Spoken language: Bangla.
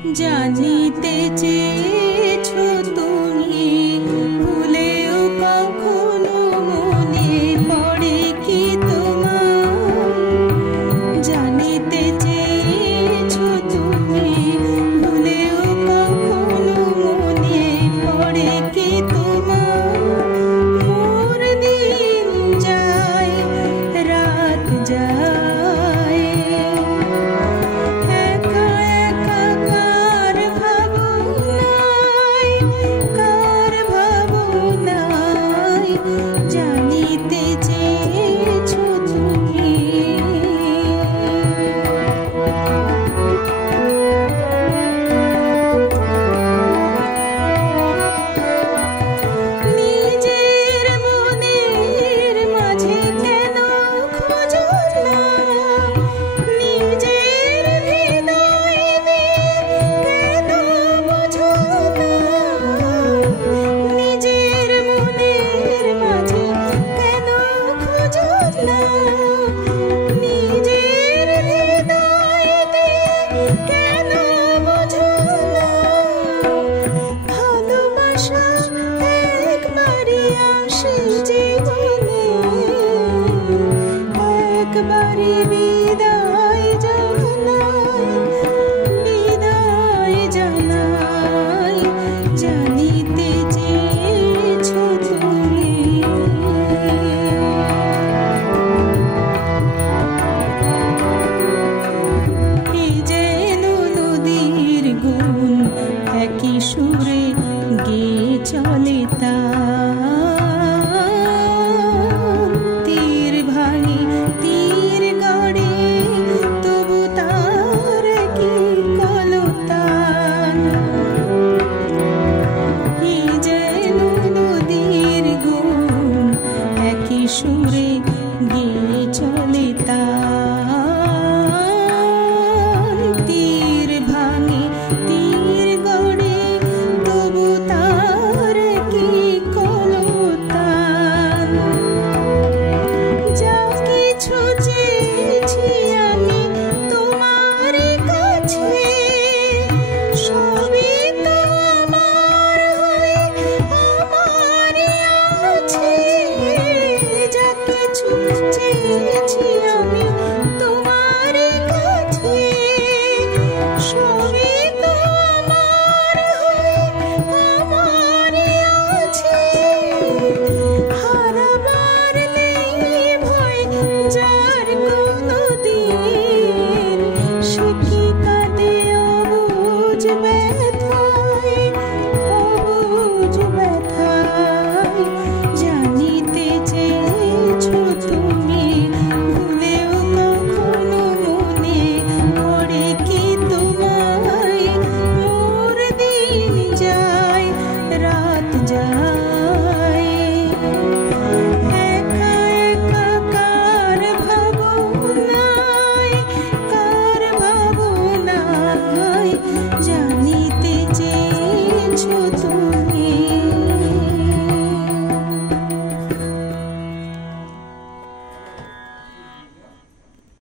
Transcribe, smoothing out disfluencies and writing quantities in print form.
জানিতে চেয়েছো তুমি, ভুলেও কখনো মনে পড়ে কি তোমার? জানিতে চেয়েছো তুমি, ভুলেও কখনো মনে পড়ে কি তোমার? মোর দিন যায়, রাত যায়, একা একা কার ভাবনায়, কার ভাবনায়। জানিতে চেয়েছো তুমি। নিজের মনের মাঝে কেন খোঁজো না? নিজের হৃদয় দিয়ে কেন বোঝো না? নিজের মনের মাঝে কেন খোঁজো না? নিজের হৃদয় দিয়ে কেন বোঝো না? ভালোবাসা একবারই আসে জীবনে, একবারই বিদায় জানাই, বিদায় জানাই। জানিতে চেয়েছো তুমি। এই যেন নদীর গুণ একই সুরে গেয়ে চলে তার। তীর ভাঙে তীর গড়ে, তবু তার কি কলতান। এই যেন নদীর গুণ একই সুরে গেয়ে চলে তার। তীর ভাঙে তীর গড়ে, তবু তার কি কলতান। যা কিছু চেয়েছি আমি তোমার কাছে, সবই তো আমার হয়ে আমারই আছে। যা কিছু চেয়েছি আমি তোমার কাছে, সবই তো আমার হয়ে আমারই আছে। হারাবার নেই ভয় যার কোনোদিন, সে কি কাঁদে অবুঝ ব্যথায়, অবুঝ ব্যথায়। জানিতে চেয়েছো তুমি, ভুলেও কখনো মনে পড়ে কি তোমায়? মোর দিন যায়, রাত যায়।